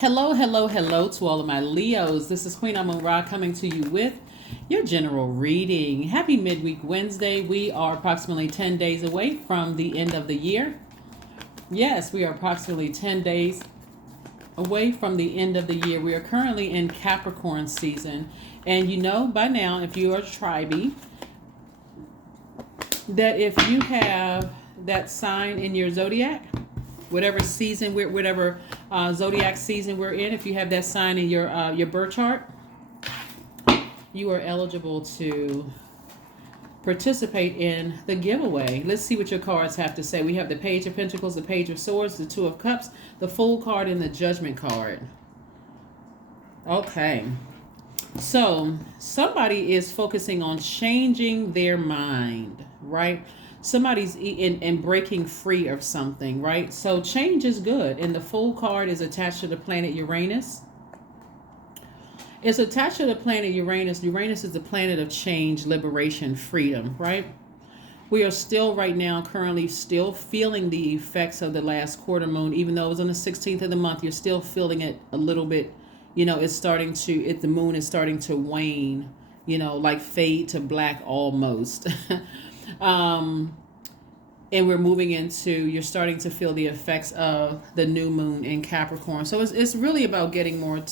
Hello, hello, hello to all of my Leos. This is Queen Amun Ra coming to you with your general reading. Happy midweek Wednesday. We are approximately 10 days away from the end of the year. Yes, we are approximately 10 days away from the end of the year. We are currently in Capricorn season. And you know by now, if you are a tribey, that if you have that sign in your zodiac, whatever season whatever zodiac season we're in, if you have that sign in your birth chart, you are eligible to participate in the giveaway. Let's see what your cards have to say. We have the Page of Pentacles, the Page of Swords, the Two of Cups, the Fool card, and the Judgment card. Okay. So somebody is focusing on changing their mind, right? Somebody's in breaking free of something, right? So change is good. And the Fool card is attached to the planet Uranus. It's attached to the planet Uranus. Uranus is the planet of change, liberation, freedom, right? We are still right now currently still feeling the effects of the last quarter moon. Even though it was on the 16th of the month, you're still feeling it a little bit. It's starting to, the moon is starting to wane, like fade to black almost. And we're moving into, you're starting to feel the effects of the new moon in Capricorn. So it's really about getting more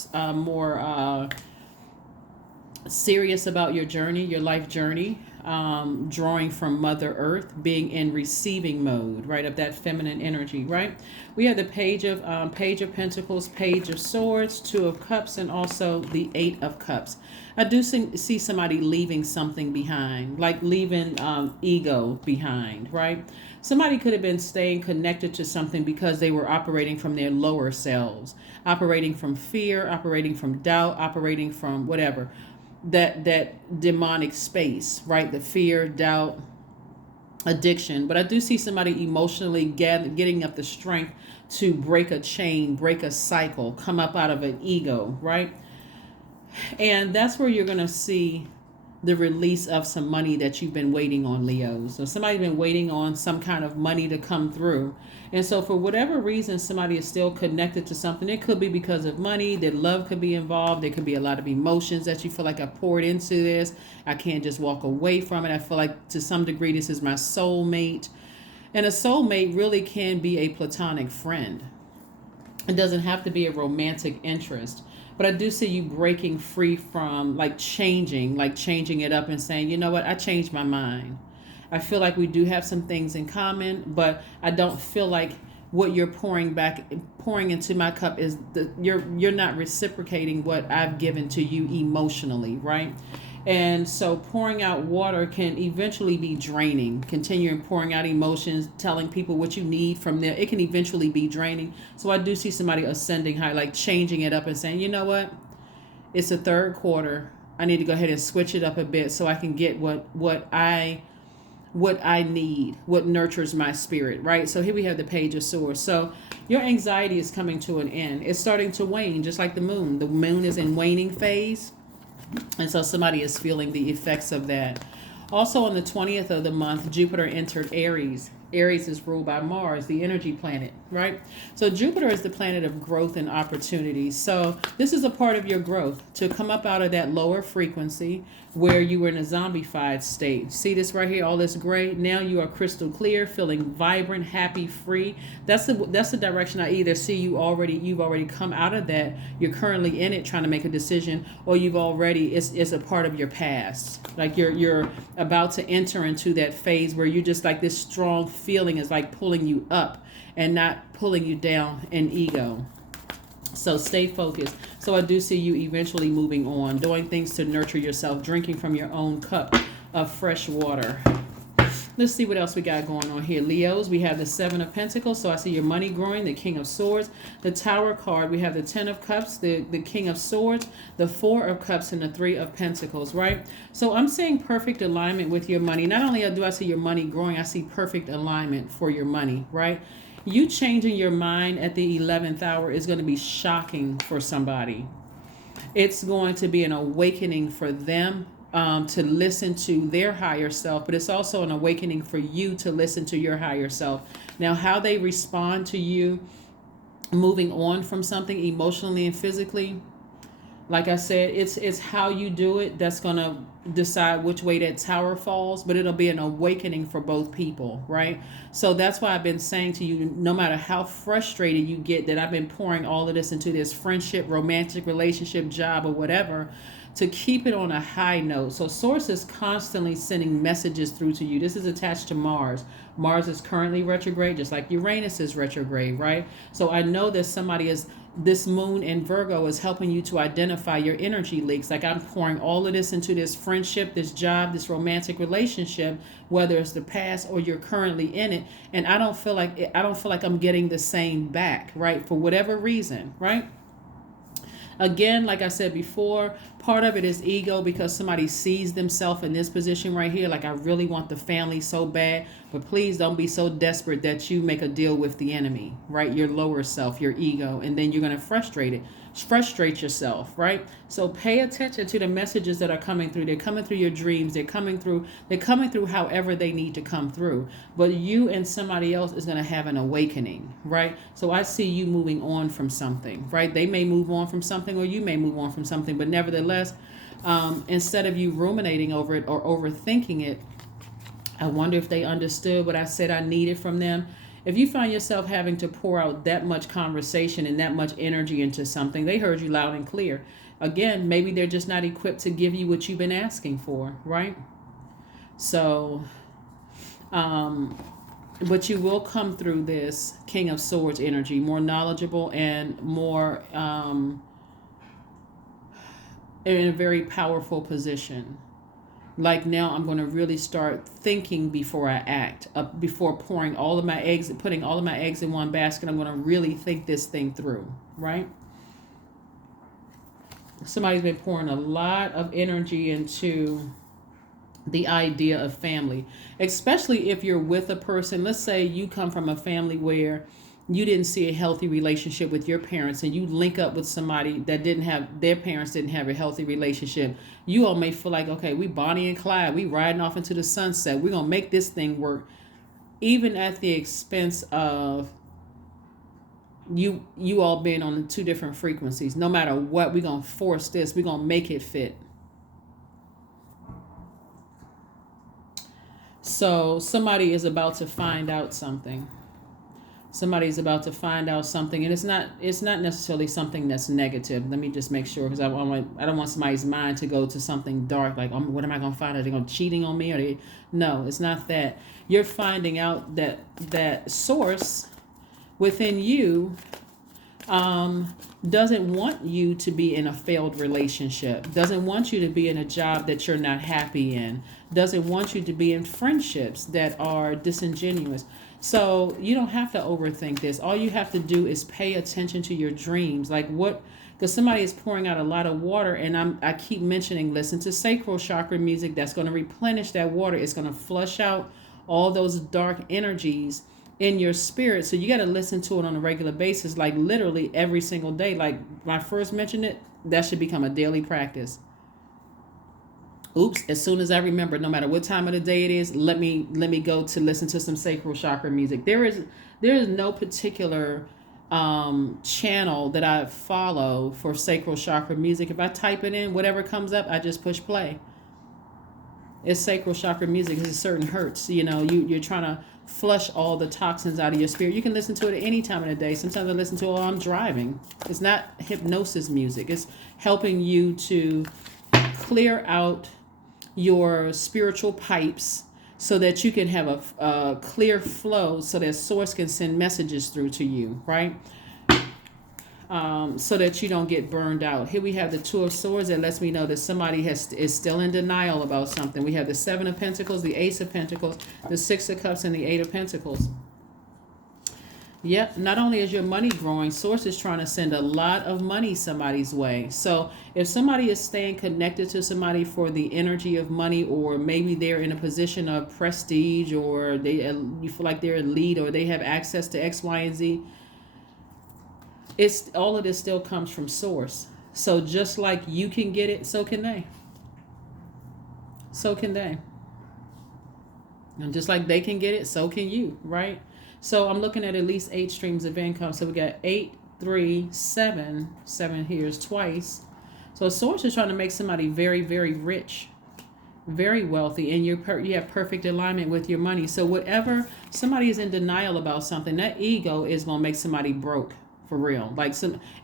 serious about your journey, your life journey, drawing from Mother Earth, being in receiving mode, right, of that feminine energy, right? We have the Page of Pentacles, Page of Swords, Two of Cups, and also the Eight of Cups. I do see somebody leaving something behind, like leaving ego behind, right? Somebody could have been staying connected to something because they were operating from their lower selves, operating from fear, operating from doubt, operating from whatever. That demonic space, right? The fear, doubt, addiction. But I do see somebody emotionally getting up the strength to break a chain, break a cycle, come up out of an ego, right? And that's where you're going to see the release of some money that you've been waiting on, Leo. So somebody's been waiting on some kind of money to come through. And so for whatever reason, somebody is still connected to something. It could be because of money, that love could be involved. There could be a lot of emotions that you feel like I poured into this. I can't just walk away from it. I feel like to some degree, this is my soulmate. And a soulmate really can be a platonic friend. It doesn't have to be a romantic interest. But I do see you breaking free from changing it up and saying, you know what, I changed my mind. I feel like we do have some things in common, but I don't feel like what you're pouring into my cup is you're not reciprocating what I've given to you emotionally, right? And so pouring out water can eventually be draining. Continuing pouring out emotions, telling people what you need from there, it can eventually be draining. So I do see somebody ascending high, like changing it up and saying, you know what? It's the third quarter. I need to go ahead and switch it up a bit so I can get what I need, what nurtures my spirit, right? So here we have the Page of Swords. So your anxiety is coming to an end. It's starting to wane, just like the moon. The moon is in waning phase. And so somebody is feeling the effects of that. Also on the 20th of the month, Jupiter entered Aries. Aries is ruled by Mars, the energy planet, right? So Jupiter is the planet of growth and opportunity. So this is a part of your growth, to come up out of that lower frequency where you were in a zombified state. See this right here, all this gray? Now you are crystal clear, feeling vibrant, happy, free. That's the direction I either see you've already come out of that. You're currently in it trying to make a decision, or it's a part of your past. Like you're about to enter into that phase where you're just like, this strong feeling is like pulling you up and not pulling you down in ego. So stay focused. So I do see you eventually moving on, doing things to nurture yourself, drinking from your own cup of fresh water. Let's see what else we got going on here. Leos, we have the Seven of Pentacles. So I see your money growing, the King of Swords. The Tower card, we have the Ten of Cups, the King of Swords, the Four of Cups, and the Three of Pentacles, right? So I'm seeing perfect alignment with your money. Not only do I see your money growing, I see perfect alignment for your money, right? You changing your mind at the 11th hour is going to be shocking for somebody. It's going to be an awakening for them to listen to their higher self, but it's also an awakening for you to listen to your higher self. Now, how they respond to you moving on from something emotionally and physically. Like I said, it's how you do it that's gonna decide which way that tower falls, but it'll be an awakening for both people, right? So that's why I've been saying to you, no matter how frustrated you get that I've been pouring all of this into this friendship, romantic relationship, job, or whatever, to keep it on a high note. So Source is constantly sending messages through to you. This is attached to Mars. Mars is currently retrograde, just like Uranus is retrograde, right? So I know that somebody is, this moon in Virgo is helping you to identify your energy leaks. Like I'm pouring all of this into this friendship, this job, this romantic relationship, whether it's the past or you're currently in it, and I don't feel like I'm getting the same back, right? For whatever reason, right? Again, like I said before, part of it is ego because somebody sees themselves in this position right here. Like, I really want the family so bad, but please don't be so desperate that you make a deal with the enemy, right? Your lower self, your ego, and then you're going to frustrate yourself, right? So pay attention to the messages that are coming through. They're coming through your dreams. They're coming through however they need to come through. But you and somebody else is going to have an awakening, right? So I see you moving on from something, right? They may move on from something or you may move on from something, but nevertheless, instead of you ruminating over it or overthinking it, I wonder if they understood what I said I needed from them. If you find yourself having to pour out that much conversation and that much energy into something, they heard you loud and clear. Again, maybe they're just not equipped to give you what you've been asking for, right? So, but you will come through this King of Swords energy more knowledgeable and more in a very powerful position. Like now I'm going to really start thinking before I act, before putting all of my eggs in one basket. I'm going to really think this thing through, right? Somebody's been pouring a lot of energy into the idea of family, especially if you're with a person. Let's say you come from a family where you didn't see a healthy relationship with your parents and you link up with somebody that their parents didn't have a healthy relationship. You all may feel like, okay, we Bonnie and Clyde, we riding off into the sunset, we're gonna make this thing work, even at the expense of you all being on two different frequencies. No matter what, we're gonna force this, we're gonna make it fit. So somebody is about to find out something. Somebody's about to find out something, and it's not necessarily something that's negative. Let me just make sure, because I don't want somebody's mind to go to something dark, like, what am I going to find out? Are they going to cheating on me? No, it's not that. You're finding out that source within you doesn't want you to be in a failed relationship, doesn't want you to be in a job that you're not happy in, doesn't want you to be in friendships that are disingenuous. So you don't have to overthink this. All you have to do is pay attention to your dreams. Like what, because somebody is pouring out a lot of water, and I keep mentioning, listen to sacral chakra music. That's going to replenish that water. It's going to flush out all those dark energies in your spirit. So you got to listen to it on a regular basis, like literally every single day. Like when I first mentioned it, that should become a daily practice. Oops, as soon as I remember, no matter what time of the day it is, let me go to listen to some sacral chakra music. There is no particular channel that I follow for sacral chakra music. If I type it in, whatever comes up, I just push play. It's sacral chakra music. It's a certain hertz. You're trying to flush all the toxins out of your spirit. You can listen to it at any time of the day. Sometimes I listen to it while I'm driving. It's not hypnosis music. It's helping you to clear out your spiritual pipes so that you can have a clear flow, so that source can send messages through to you, right? So that you don't get burned out. Here we have the Two of Swords that lets me know that somebody is still in denial about something. We have the Seven of Pentacles, the Ace of Pentacles, the Six of Cups, and the Eight of Pentacles. Yep, not only is your money growing, source is trying to send a lot of money somebody's way. So if somebody is staying connected to somebody for the energy of money, or maybe they're in a position of prestige, or you feel like they're a lead, or they have access to X, Y, and Z, all of this still comes from source. So just like you can get it, so can they. So can they. And just like they can get it, so can you, right? So I'm looking at least 8 streams of income. So we got 8 3, 7. 7 here is twice. So source is trying to make somebody very, very rich, very wealthy, and you have perfect alignment with your money. So whatever somebody is in denial about something, that ego is going to make somebody broke for real. Like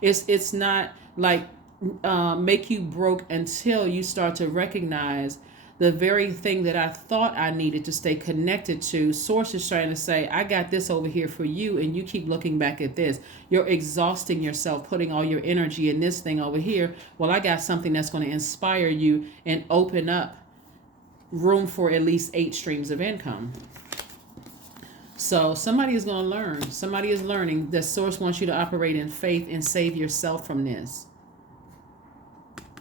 it's not like make you broke until you start to recognize the very thing that I thought I needed to stay connected to. Source is trying to say, I got this over here for you, and you keep looking back at this. You're exhausting yourself, putting all your energy in this thing over here. Well, I got something that's going to inspire you and open up room for at least 8 streams of income. So somebody is going to learn. Somebody is learning that source wants you to operate in faith and save yourself from this.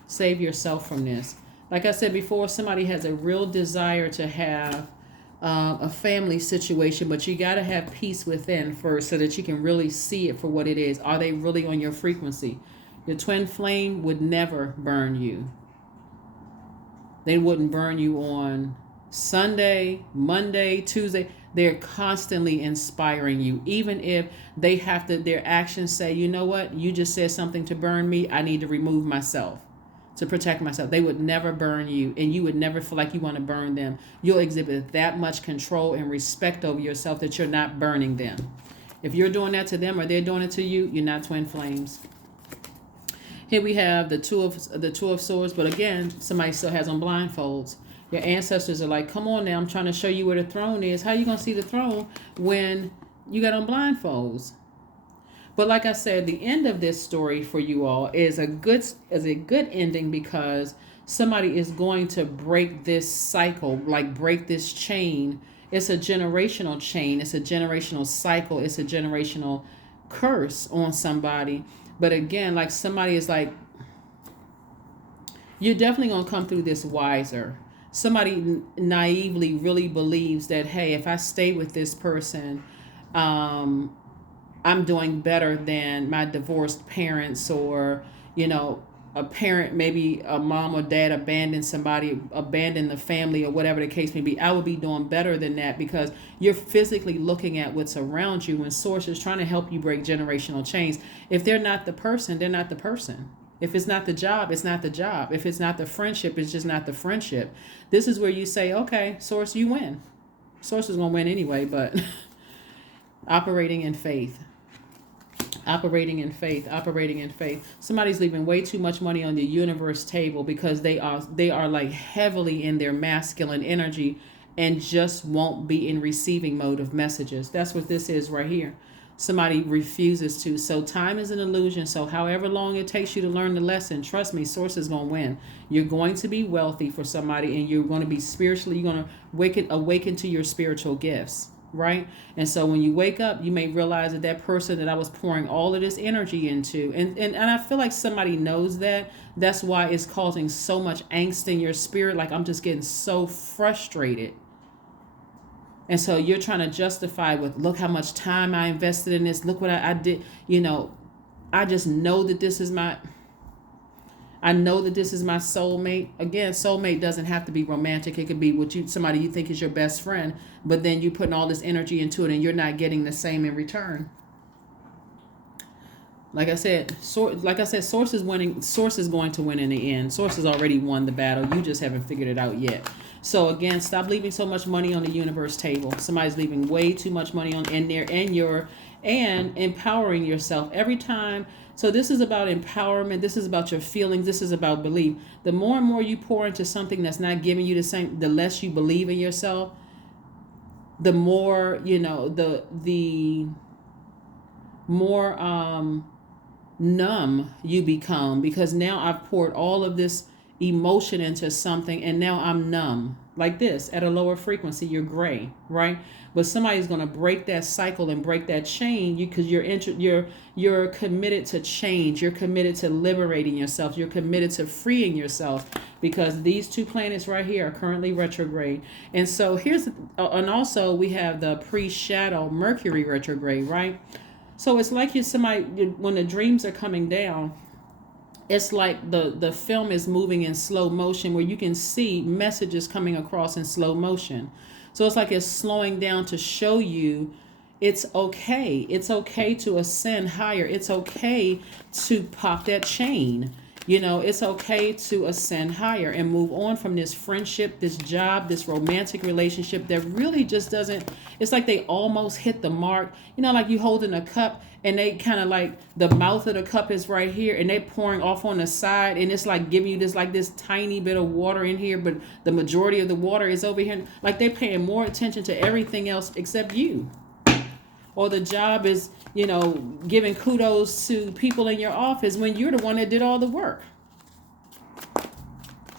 Save yourself from this. Like I said before, somebody has a real desire to have a family situation, but you got to have peace within first so that you can really see it for what it is. Are they really on your frequency? Your twin flame would never burn you. They wouldn't burn you on Sunday, Monday, Tuesday. They're constantly inspiring you. Even if they have to, their actions say, you know what, you just said something to burn me. I need to remove myself to protect myself. They would never burn you, and you would never feel like you want to burn them. You'll exhibit that much control and respect over yourself that you're not burning them. If you're doing that to them or they're doing it to you, you're not twin flames. Here we have the two of swords, but again, somebody still has on blindfolds. Your ancestors are like, come on now, I'm trying to show you where the throne is. How are you going to see the throne when you got on blindfolds? But like I said, the end of this story for you all is a good ending, because somebody is going to break this cycle, like break this chain. It's a generational chain. It's a generational cycle. It's a generational curse on somebody. But again, like somebody is like, you're definitely going to come through this wiser. Somebody naively really believes that, hey, if I stay with this person, I'm doing better than my divorced parents, or, a parent, maybe a mom or dad abandoned somebody, abandoned the family, or whatever the case may be. I would be doing better than that, because you're physically looking at what's around you, and source is trying to help you break generational chains. If they're not the person, they're not the person. If it's not the job, it's not the job. If it's not the friendship, it's just not the friendship. This is where you say, okay, source, you win. Source is going to win anyway, but operating in faith. Operating in faith. Somebody's leaving way too much money on the universe table because they are like heavily in their masculine energy and just won't be in receiving mode of messages. That's what this is right here. Somebody refuses to. So time is an illusion. So however long it takes you to learn the lesson, trust me, source is going to win. You're going to be wealthy for somebody, and you're going to be spiritually, you're going to awaken to your spiritual gifts. Right? And so when you wake up, you may realize that person that I was pouring all of this energy into, and I feel like somebody knows that. That's why it's causing so much angst in your spirit. Like, I'm just getting so frustrated. And so you're trying to justify with, look how much time I invested in this. Look what I did. I just know that this is my soulmate. Again, soulmate doesn't have to be romantic. It could be somebody you think is your best friend, but then you're putting all this energy into it and you're not getting the same in return. Like I said, source is winning. Source is going to win in the end. Source has already won the battle. You just haven't figured it out yet. So again, stop leaving so much money on the universe table. Somebody's leaving way too much money in there, and empowering yourself every time. So this is about empowerment. This is about your feelings. This is about belief. The more and more you pour into something that's not giving you the less you believe in yourself, the more, the more numb you become, because now I've poured all of this emotion into something and now I'm numb. Like this, at a lower frequency, you're gray, right? But somebody's going to break that cycle and break that chain, because you're committed to change. You're committed to liberating yourself. You're committed to freeing yourself, because these two planets right here are currently retrograde. And so and also we have the pre-shadow Mercury retrograde, right? So it's like when the dreams are coming down, it's like the film is moving in slow motion, where you can see messages coming across in slow motion. So it's like it's slowing down to show you, It's okay. It's okay to ascend higher. It's okay to pop that chain. It's okay to ascend higher and move on from this friendship, this job, this romantic relationship that really just doesn't, it's like they almost hit the mark. Like you holding a cup and they kind of like the mouth of the cup is right here and they're pouring off on the side and it's like giving you this tiny bit of water in here, but the majority of the water is over here. Like they're paying more attention to everything else except you. Or the job is, giving kudos to people in your office when you're the one that did all the work.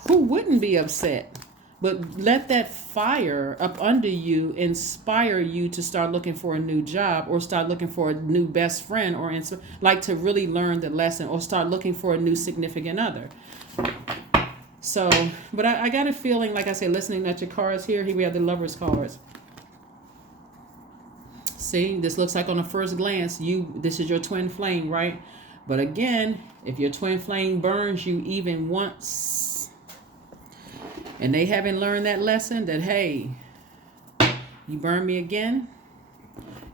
Who wouldn't be upset? But let that fire up under you inspire you to start looking for a new job or start looking for a new best friend or like to really learn the lesson or start looking for a new significant other. So, but I got a feeling, like I said, listening at your cards here we have the Lover's cards. See, this looks like on the first glance, this is your twin flame, right? But again, if your twin flame burns you even once, and they haven't learned that lesson that, hey, you burn me again,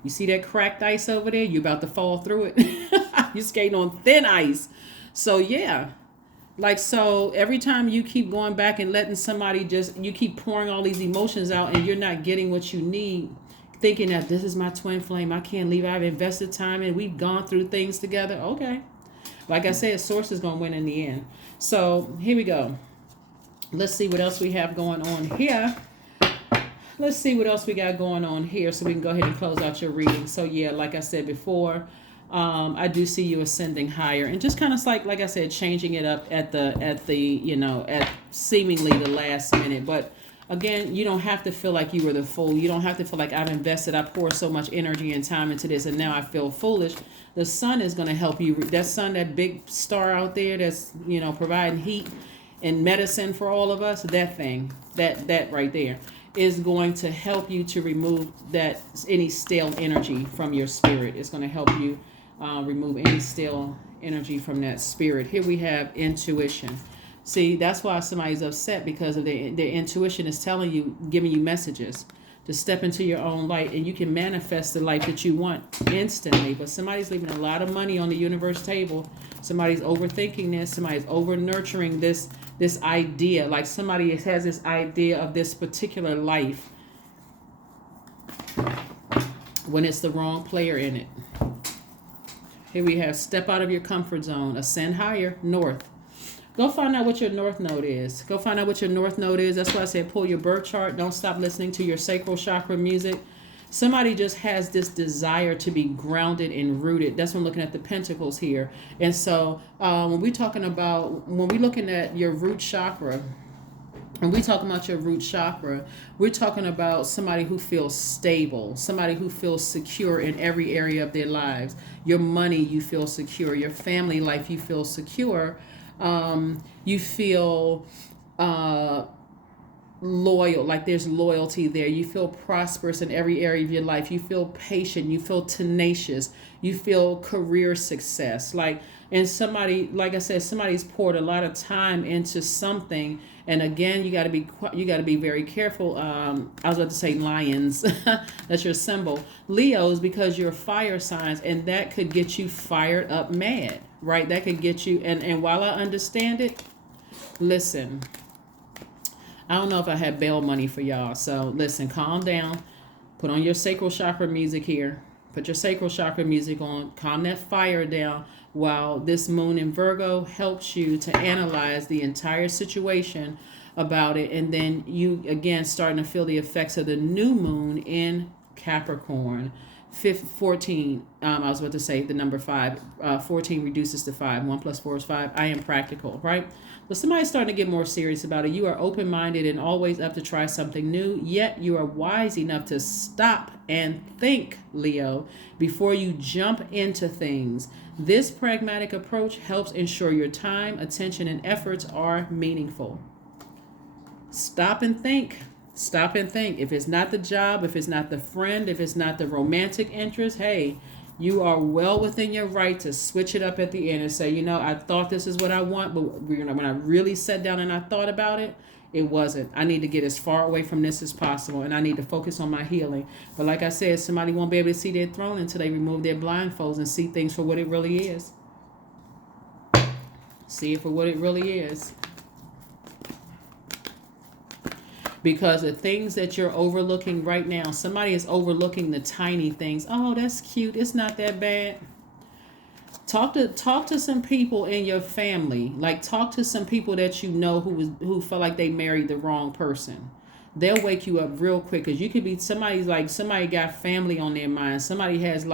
you see that cracked ice over there? You're about to fall through it. You're skating on thin ice. So yeah, so every time you keep going back and letting somebody you keep pouring all these emotions out and you're not getting what you need, thinking that this is my twin flame, I can't leave, I've invested time and we've gone through things together. Okay. Like I said, source is going to win in the end. So here we go. Let's see what else we have going on here. Let's see what else we got going on here so we can go ahead and close out your reading. So yeah, like I said before, I do see you ascending higher and just kind of like I said, changing it up at seemingly the last minute. But again, you don't have to feel like you were the fool. You don't have to feel like I poured so much energy and time into this and now I feel foolish. The sun is going to help you. That sun, that big star out there that's, providing heat and medicine for all of us, that thing, that right there is going to help you to remove any stale energy from your spirit. It's going to help you remove any stale energy from that spirit. Here we have intuition. See, that's why somebody's upset, because of their intuition is telling you, giving you messages to step into your own light, and you can manifest the life that you want instantly. But somebody's leaving a lot of money on the universe table. Somebody's overthinking this. Somebody's over nurturing this idea. Like somebody has this idea of this particular life when it's the wrong player in it. Here we have step out of your comfort zone, ascend higher, north. Go find out what your north node is. Go find out what your north node is. That's why I said pull your birth chart. Don't stop listening to your sacral chakra music. Somebody just has this desire to be grounded and rooted. That's when I'm looking at the pentacles here. And so when we're looking at your root chakra, when we talk about your root chakra, we're talking about somebody who feels stable, somebody who feels secure in every area of their lives. Your money, you feel secure. Your family life, you feel secure. You feel loyal, like there's loyalty there. You feel prosperous in every area of your life. You feel patient. You feel tenacious. You feel career success. And somebody, like I said, somebody's poured a lot of time into something. And again, you got to be very careful. I was about to say lions. That's your symbol. Leos, because you're fire signs, and that could get you fired up mad, right? That could get you. And while I understand it, listen, I don't know if I have bail money for y'all. So listen, calm down. Put on your sacral chakra music here. Put your sacral chakra music on. Calm that fire down while this moon in Virgo helps you to analyze the entire situation about it. And then you, again, starting to feel the effects of the new moon in Capricorn. 14, I was about to say the number 5. 14 reduces to 5. 1 plus 4 is 5. I am practical, right? But somebody's starting to get more serious about it. You are open-minded and always up to try something new, yet you are wise enough to stop and think, Leo, before you jump into things. This pragmatic approach helps ensure your time, attention, and efforts are meaningful. Stop and think. Stop and think. If it's not the job, if it's not the friend, if it's not the romantic interest, hey, you are well within your right to switch it up at the end and say, I thought this is what I want, but when I really sat down and I thought about it, It wasn't. I need to get as far away from this as possible, and I need to focus on my healing. But like I said, somebody won't be able to see their throne until they remove their blindfolds and see things for what it really is. See it for what it really is. Because the things that you're overlooking right now, somebody is overlooking the tiny things. Oh, that's cute. It's not that bad. Talk to some people in your family. Like, talk to some people that you know who felt like they married the wrong person. They'll wake you up real quick, because you could be somebody got family on their mind. Somebody has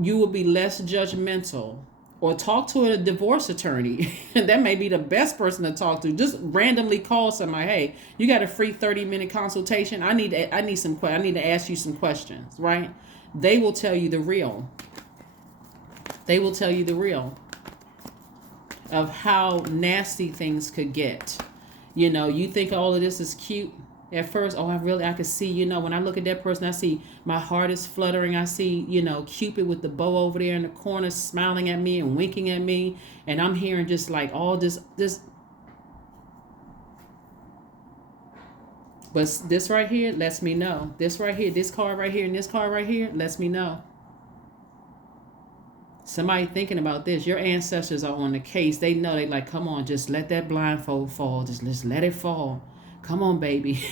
you will be less judgmental. Or talk to a divorce attorney. That may be the best person to talk to. Just randomly call somebody. Hey, you got a free 30-minute consultation? I need to ask you some questions, right? They will tell you the real. They will tell you the real of how nasty things could get. You think all of this is cute at first. Oh, I could see, when I look at that person, I see my heart is fluttering. I see, Cupid with the bow over there in the corner smiling at me and winking at me. And I'm hearing just like all this. But this right here lets me know. This right here, this card right here, and this card right here lets me know. Somebody thinking about this. Your ancestors are on the case. They know. They like, come on, just let that blindfold fall. Just let it fall. Come on, baby.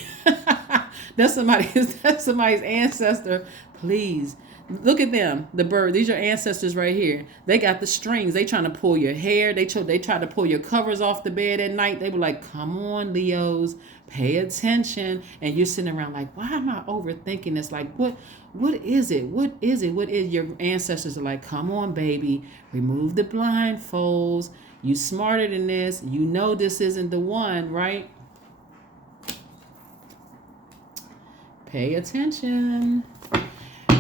That's somebody's ancestor. Please. Look at them, the bird. These are ancestors right here. They got the strings. They trying to pull your hair. They try to pull your covers off the bed at night. They were like, come on, Leos, pay attention. And you're sitting around like, why am I overthinking this? Like, what is it? What is it? What is your ancestors are like, come on, baby, remove the blindfolds. You smarter than this. You know this isn't the one, right? Pay attention.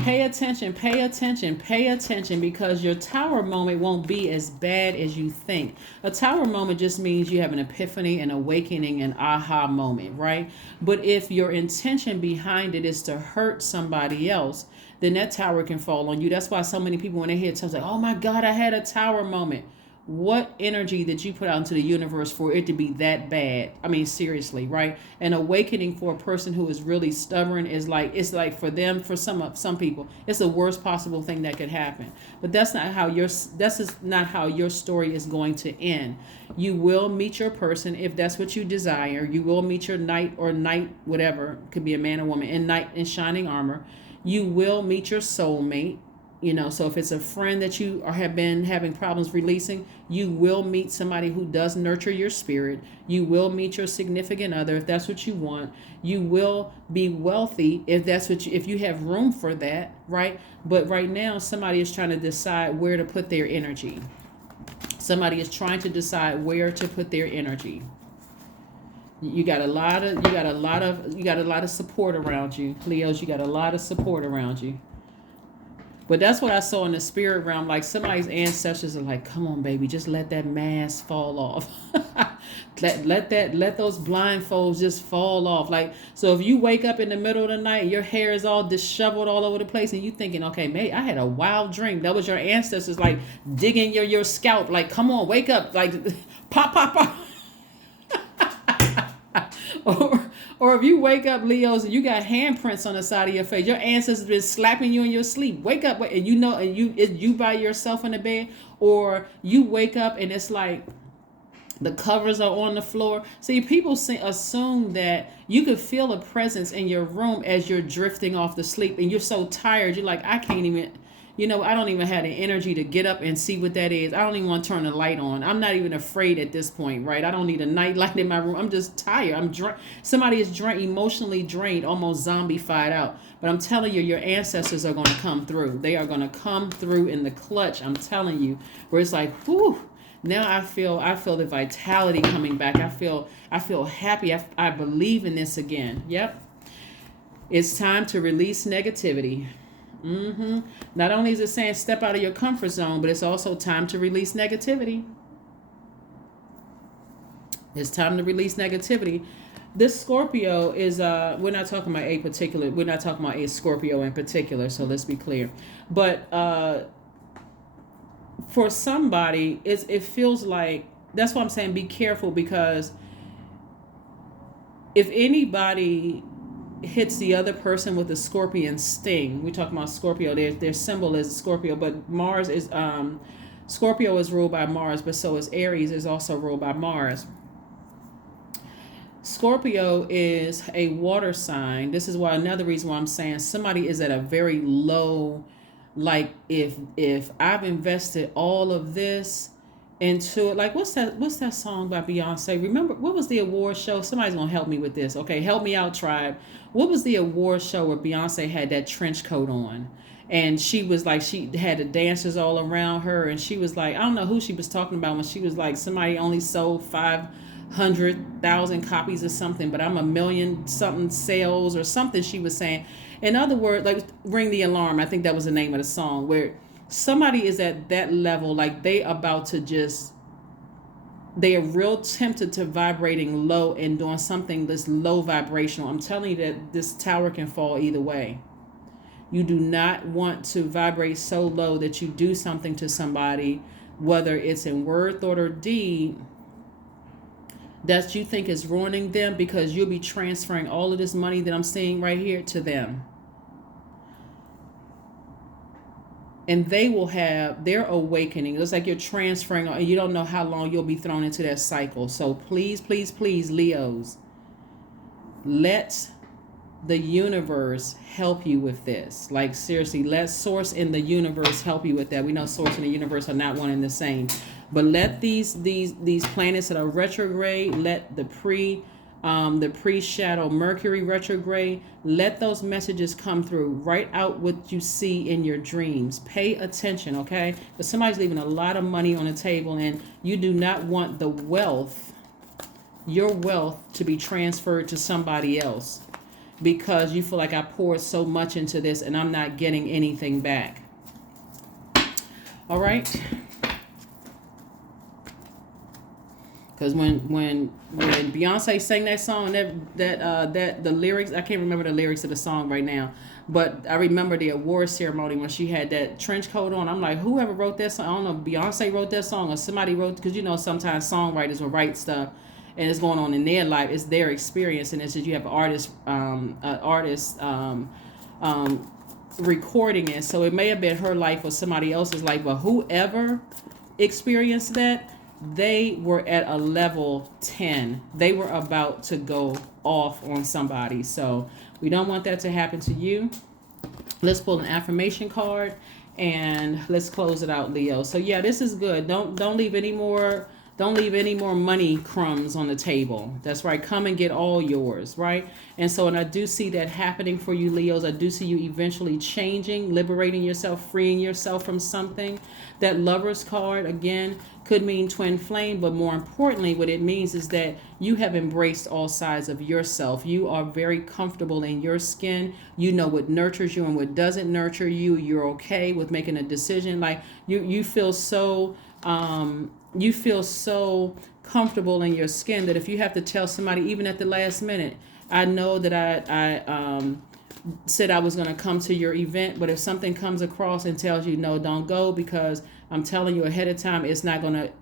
Pay attention, pay attention, pay attention, because your tower moment won't be as bad as you think. A tower moment just means you have an epiphany, an awakening, an aha moment, right? But if your intention behind it is to hurt somebody else, then that tower can fall on you. That's why so many people, when they hear it, like, oh my God, I had a tower moment. What energy did you put out into the universe for it to be that bad? I mean, seriously, right? An awakening for a person who is really stubborn is like, it's like for them, for some people, it's the worst possible thing that could happen. But that's not how your story is going to end. You will meet your person if that's what you desire. You will meet your knight or knight, whatever, could be a man or woman, in knight in shining armor. You will meet your soulmate. So if it's a friend that you have been having problems releasing, you will meet somebody who does nurture your spirit. You will meet your significant other if that's what you want. You will be wealthy if that's if you have room for that, right? But right now, somebody is trying to decide where to put their energy. Somebody is trying to decide where to put their energy. You got a lot of support around you, Leos. You got a lot of support around you. But that's what I saw in the spirit realm. Like, somebody's ancestors are like, come on, baby, just let that mask fall off. let those blindfolds just fall off. Like, so if you wake up in the middle of the night, your hair is all disheveled all over the place, and you thinking, okay, maybe I had a wild dream. That was your ancestors like digging your scalp. Like, come on, wake up. Like, pop, pop, pop. Or if you wake up, Leos, and you got handprints on the side of your face, your ancestors been slapping you in your sleep. Wake up, and you by yourself in the bed, or you wake up and it's like the covers are on the floor. See, people assume that you could feel a presence in your room as you're drifting off to sleep, and you're so tired, you're like, I can't even. I don't even have the energy to get up and see what that is. I don't even want to turn the light on. I'm not even afraid at this point, right? I don't need a night light in my room. I'm just tired. Somebody is emotionally drained, almost zombified out. But I'm telling you, your ancestors are going to come through. They are going to come through in the clutch. I'm telling you, where it's like, whew. Now I feel the vitality coming back. I feel happy. I believe in this again. Yep. It's time to release negativity. Not only is it saying step out of your comfort zone, but it's also time to release negativity. It's time to release negativity. This Scorpio is we're not talking about a Scorpio in particular, so let's be clear. But for somebody, it feels like that's why I'm saying be careful, because if anybody hits the other person with a scorpion sting, we talk about Scorpio, their symbol is Scorpio, but Mars is Scorpio is ruled by Mars, but so is Aries, is also ruled by Mars. Scorpio is a water sign. This is why another reason why I'm saying somebody is at a very low, like if I've invested all of this into it, like what's that song by Beyonce? Remember, what was the award show? Somebody's gonna help me with this. Okay, help me out, tribe. What was the award show where Beyonce had that trench coat on? And she was like, she had the dancers all around her, and she was like, I don't know who she was talking about when she was like, somebody only sold 500,000 copies or something, but I'm a million something sales or something she was saying. In other words, like Ring the Alarm, I think that was the name of the song, where somebody is at that level, like they about to just, they are real tempted to vibrating low and doing something that's low vibrational. I'm telling you that this tower can fall either way. You do not want to vibrate so low that you do something to somebody, whether it's in word, thought, or deed, that you think is ruining them, because you'll be transferring all of this money that I'm seeing right here to them. And they will have their awakening. It's like you're transferring, and you don't know how long you'll be thrown into that cycle. So please, please, please, Leos, let the universe help you with this. Like seriously, let source in the universe help you with that. We know source and the universe are not one and the same, but let these planets that are retrograde, let the pre-shadow Mercury retrograde, let those messages come through. Write out what you see in your dreams. Pay attention, okay? But somebody's leaving a lot of money on the table, and you do not want the wealth, your wealth, to be transferred to somebody else, because you feel like I poured so much into this and I'm not getting anything back. All right? Because when Beyonce sang that song, that the lyrics, I can't remember the lyrics of the song right now, but I remember the award ceremony when she had that trench coat on. I'm like, whoever wrote that song, I don't know if Beyonce wrote that song or somebody wrote, because you know sometimes songwriters will write stuff and it's going on in their life, it's their experience, and it's just you have an artist recording it, so it may have been her life or somebody else's life, but whoever experienced that, they were at a level 10. They were about to go off on somebody. So we don't want that to happen to you. Let's pull an affirmation card and let's close it out, Leo. So yeah, this is good. Don't leave any more money crumbs on the table. That's right. Come and get all yours, right? And so, and I do see that happening for you, Leos. I do see you eventually changing, liberating yourself, freeing yourself from something. That Lover's card, again, could mean twin flame, but more importantly, what it means is that you have embraced all sides of yourself. You are very comfortable in your skin. You know what nurtures you and what doesn't nurture you. You're okay with making a decision. Like you feel so comfortable in your skin that if you have to tell somebody, even at the last minute, I know that I said I was going to come to your event, but if something comes across and tells you, no, don't go, because I'm telling you ahead of time,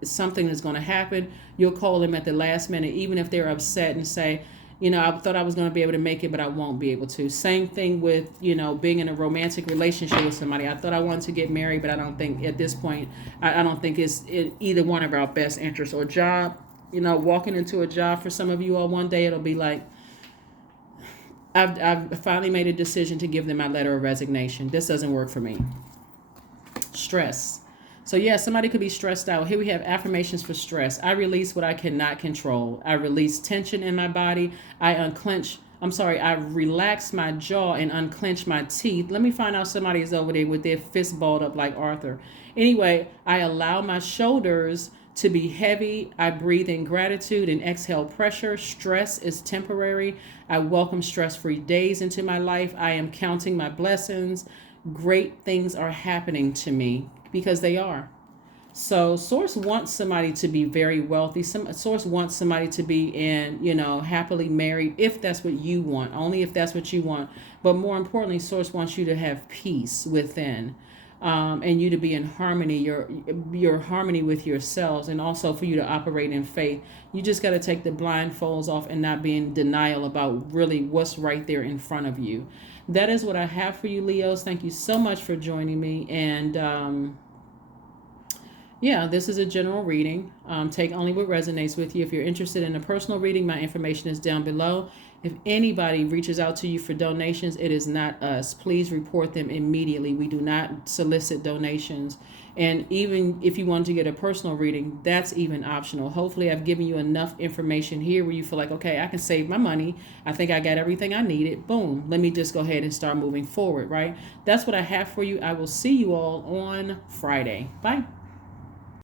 something is going to happen, you'll call them at the last minute, even if they're upset, and say, you know, I thought I was going to be able to make it, but I won't be able to. Same thing with, you know, being in a romantic relationship with somebody. I thought I wanted to get married, but I don't think at this point, I don't think it's either one of our best interests. Or job, you know, walking into a job for some of you all, one day it'll be like, I've finally made a decision to give them my letter of resignation. This doesn't work for me. Stress. So yeah, somebody could be stressed out. Here we have affirmations for stress. I release what I cannot control. I release tension in my body. I relax my jaw and unclench my teeth. Let me find out somebody is over there with their fist balled up like Arthur. Anyway, I allow my shoulders to be heavy. I breathe in gratitude and exhale pressure. Stress is temporary. I welcome stress-free days into my life. I am counting my blessings. Great things are happening to me, because they are. So Source wants somebody to be very wealthy. Source wants somebody to be in, you know, happily married, if that's what you want, only if that's what you want. But more importantly, Source wants you to have peace within. and you to be in harmony, your harmony with yourselves, and also for you to operate in faith. You just got to take the blindfolds off and not be in denial about really what's right there in front of you. That is what I have for you, Leos. Thank you so much for joining me. And yeah, this is a general reading. Take only what resonates with you. If you're interested in a personal reading, my information is down below. If anybody reaches out to you for donations, it is not us. Please report them immediately. We do not solicit donations. And even if you want to get a personal reading, that's even optional. Hopefully, I've given you enough information here where you feel like, okay, I can save my money. I think I got everything I needed. Boom. Let me just go ahead and start moving forward, right? That's what I have for you. I will see you all on Friday. Bye.